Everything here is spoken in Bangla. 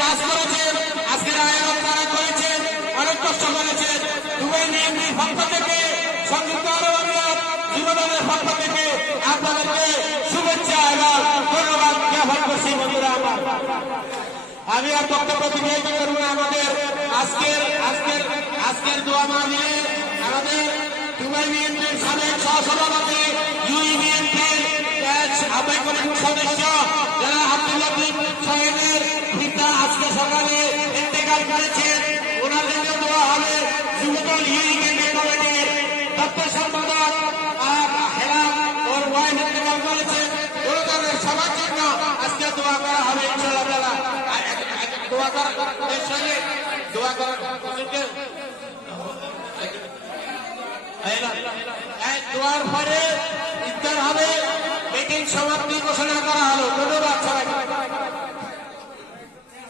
কাজ করেছেন, আজকের আয়োজন তারা করেছেন, অনেক কষ্ট করেছেন। দুবাই বিএনপির পক্ষ থেকে, সংযুক্ত আরব আমিরাত যুবদলের পক্ষ থেকে আপনাদেরকে শুভেচ্ছা এবং ধন্যবাদ জ্ঞাপন করছি। বন্ধুরা, আমি আর বক্তব্য দীর্ঘায়িত করব না। আমাদের আজকের দোয়া মাহফিলে আমাদের দুবাই বিএনপির সাবেক সহসভাপতি, ইউই বিএনপির আহ্বায়ক কমিটির সদস্য যারা আব্দুল্লাহ সাহেবের পিতা আজকে সকালে ইন্তেকাল করেছেন, ওনার জন্য দোয়া হবে। যুবদল ইউই কেন্দ্রীয় কমিটির দপ্তর সম্পাদক হেলাল ওর ওয়াইফ ইন্তেকাল করেছেন, ওনাদের সবার জন্য আজকে দোয়া করা হবে ইনশাআল্লাহ। দোয়া করার দোয়ার পরে ইফতার হবে, মিটিং সমাপ্তি ঘোষণা করা হলো। ধন্যবাদ সবাই।